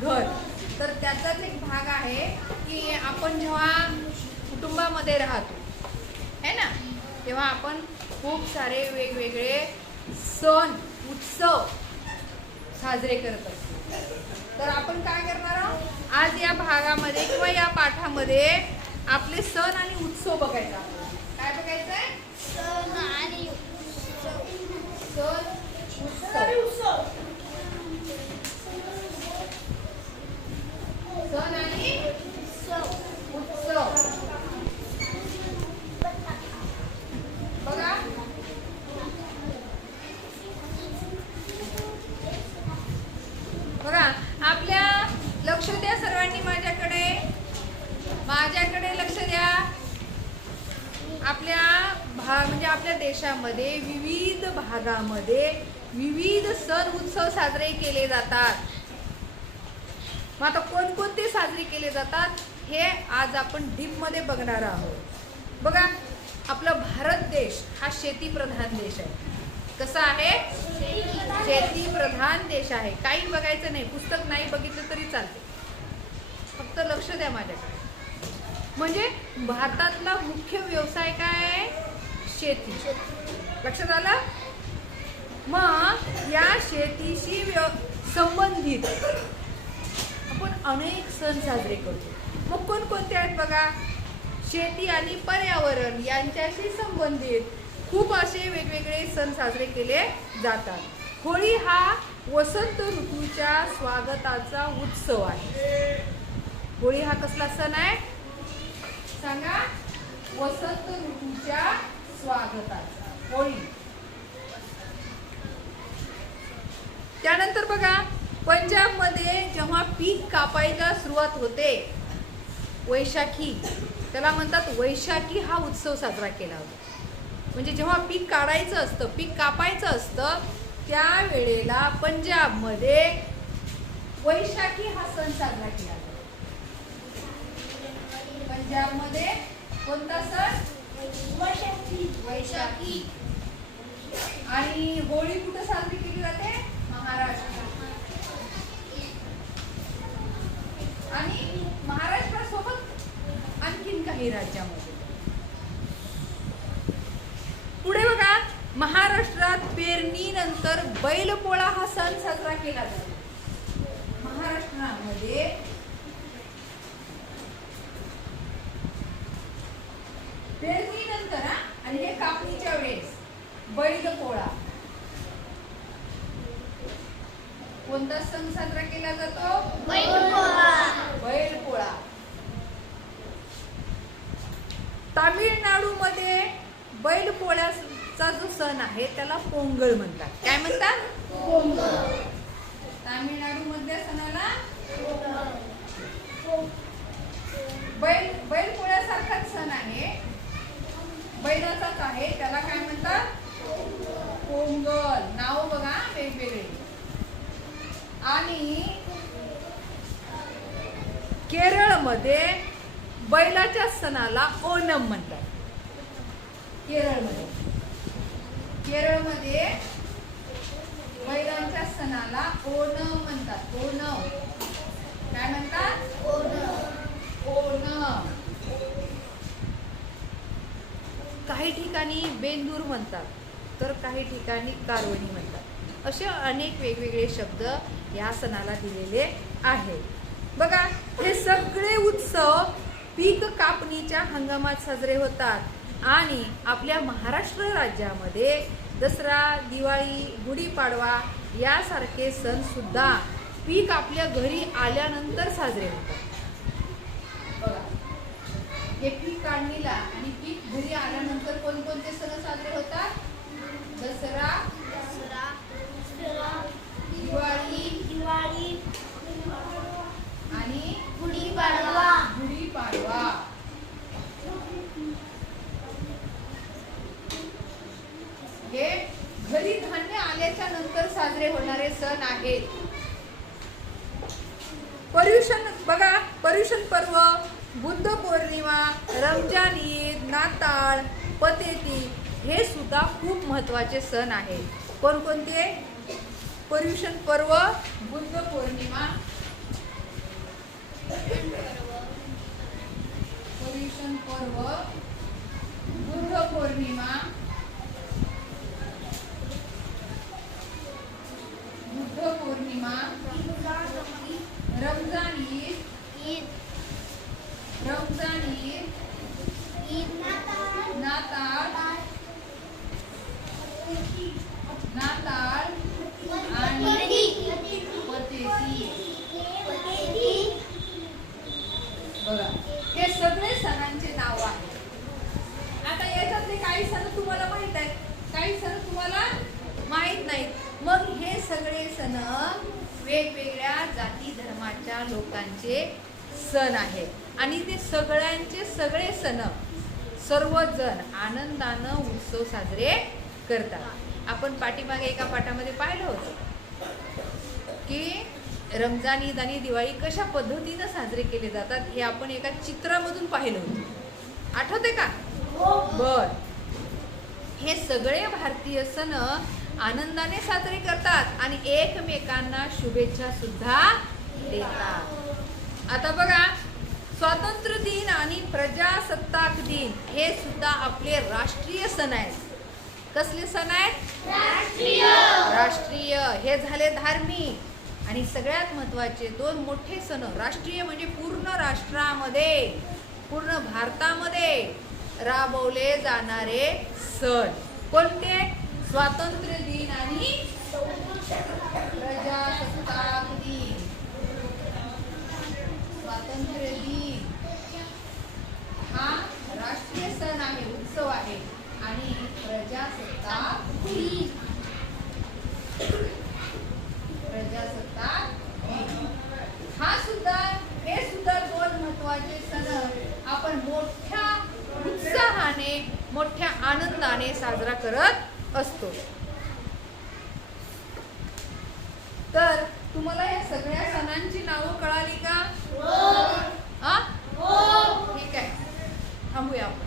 घर. तर त्याचाच एक भाग आहे की आपण जेव्हा कुटुंबामध्ये राहतो है ना? तेव्हा आपण खूप सारे वेगवेगळे सण उत्सव साजरे करत असतो. तर आपण काय करणार आहोत? आज या भागामध्ये किंवा या पाठामध्ये आपले सण आणि उत्सव बघायचा. काय बघायचं आहे सण आणि सण उत्सव सण आणि उत्सव बघा बघा आपल्या लक्ष द्या सर्वांनी माझ्याकडे. माझ्याकडे लक्ष द्या. आपल्या भा म्हणजे आपल्या देशामध्ये विविध भागामध्ये विविध सण उत्सव साजरे केले जातात. मग आता कोणकोणते साजरे केले जातात हे आज आपण डीपमध्ये बघणार आहोत. बघा आपला भारत देश हा शेतीप्रधान देश आहे. कसं आहे? शेती प्रधान देश आहे. काही बघायचं नाही. पुस्तक नाही बघितलं तरी चालते. फक्त लक्ष द्या माझ्याकडे. म्हणजे भारतातला मुख्य व्यवसाय काय? आहे शेती. लक्षात आलं? मग या शेतीशी व्यव संबंधित आपण अनेक सण साजरे करतो. मग कोणकोणते आहेत बघा? शेती आणि पर्यावरण यांच्याशी संबंधित खूप असे वेगवेगळे सण साजरे केले जातात. होळी हा वसंत ऋतूच्या स्वागताचा उत्सव आहे. होळी हा कसला सण आहे? सांगा. वसंत ऋतूच्या स्वागताचा. होळी. त्यानंतर बघा पंजाबमध्ये जेव्हा पीक कापायला सुरुवात होते वैशाखी त्याला म्हणतात वैशाखी हा उत्सव साजरा केला होता. म्हणजे जेव्हा पीक काढायचं असतं पीक कापायचं असतं त्यावेळेला पंजाबमध्ये वैशाखी हा सण साजरा केला जातो. पंजाबमध्ये कोणता सण? वैशाखी. आणि होळी कुठं साजरी केली जाते महाराष्ट्र आणि महाराष्ट्रासोबत आणखीन काही राज्यामध्ये पुढे बघा महाराष्ट्रात पेरणीनंतर बैलपोळा हा सण साजरा केला जातो. महाराष्ट्रामध्ये पेरणीनंतर आणि हे कापणीच्या वेळेस बैलपोळा. कोणता सण साजरा केला जातो? बैलपोळा. तामिळनाडूमध्ये चा जो सण आहे त्याला पोंगल म्हणतात. काय म्हणतात? तामिळनाडू मधल्या सणाला बैल बैलपोळ्यासारखाच सण आहे. बैलाचाच आहे त्याला काय म्हणतात? पोंगल. नाव बघा वेगवेगळे. आणि केरळमध्ये बैलाच्या सणाला ओणम म्हणतात. केरळमध्ये. केरळमध्ये महिलांच्या सणाला ओणम म्हणतात. ओणम काय म्हणतात? ओणम काही ठिकाणी बेंदूर म्हणतात तर काही ठिकाणी कारवणी म्हणतात. असे अनेक वेगवेगळे शब्द या सणाला दिलेले आहेत. बघा हे सगळे उत्सव पीक कापणीच्या हंगामात साजरे होतात. आणि आपल्या महाराष्ट्र राज्यामध्ये दसरा दिवाळी गुढीपाडवा यासारखे सण सुद्धा पीक आपल्या घरी आल्यानंतर साजरे होतात. बघा हे पीक काढणीला आणि पीक घरी आल्यानंतर कोणकोणते सण साजरे होतात? दसरा दिवाळी आणि गुढीपाडवा. गुढीपाडवा. साधन आहे पर्युषण बघा पर्युषण पर्व बुद्ध पौर्णिमा रमजान ईद नाताळ पतेती हे सुद्धा खूप महत्त्वाचे सण आहेत. कोणकोणते? पर्युषण पर्व बुद्ध पौर्णिमा. पर्युषण पर्व बुद्ध पौर्णिमा. बघा हे सगळे सणांचे नाव आहे. आता याच्यातले काही सण तुम्हाला माहीत आहेत. काही सण तुम्हाला माहीत नाहीत. मग हे सगळे सण वेगवेगळ्या जाती धर्माच्या लोकांचे सण आहेत. आणि ते सगळ्यांचे सगळे सण सर्वजण आनंदानं उत्सव साजरे करतात. आपण पाठीमागे एका पाठामध्ये पाहिलं होतं की रमजान ईद आणि दिवाळी कशा पद्धतीनं साजरे केले जातात हे आपण एका चित्रामधून पाहिलं होतं. आठवते का? बर. हे सगळे भारतीय सण आनंदाने साजरे करतात आणि एकमेकांना शुभेच्छा सुद्धा देतात. आता बघा स्वातंत्र्य दिन आणि प्रजासत्ताक दिन हे सुद्धा आपले राष्ट्रीय सण आहेत. कसले सण आहेत? राष्ट्रीय. हे झाले धार्मिक. आणि सगळ्यात महत्त्वाचे दोन मोठे सण राष्ट्रीय म्हणजे पूर्ण राष्ट्रामध्ये पूर्ण भारतामध्ये राबवले जाणारे सण. कोणते? स्वातंत्र्य दिन आणि प्रजासत्ताक उत्साहाने साजरा करत असतो. तर तुम्हाला या सगळ्या सणांची नावं कळाली का? हो. हा. हो. ठीक आहे. थांबूया आपण.